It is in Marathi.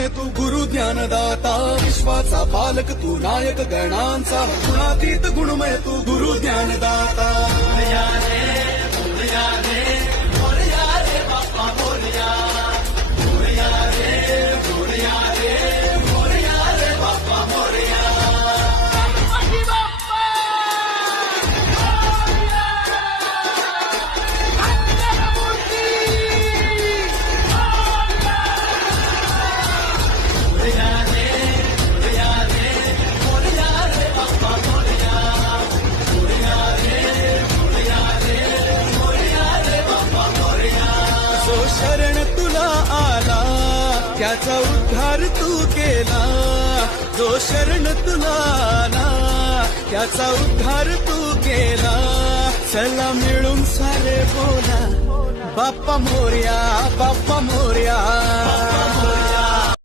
गुणमय तू गुरु ज्ञानदाता, विश्वाचा पालक तू नायक गणांचा, गुणातीत गुणमय तू गुरु ज्ञानदाता. जो शरण तुला आला त्याचा उद्धार तू केला, जो शरण तुला आला त्याचा उद्धार तू केला. चला मिळून सारे बोला बाप्पा मोरया, बाप्पा मोरया.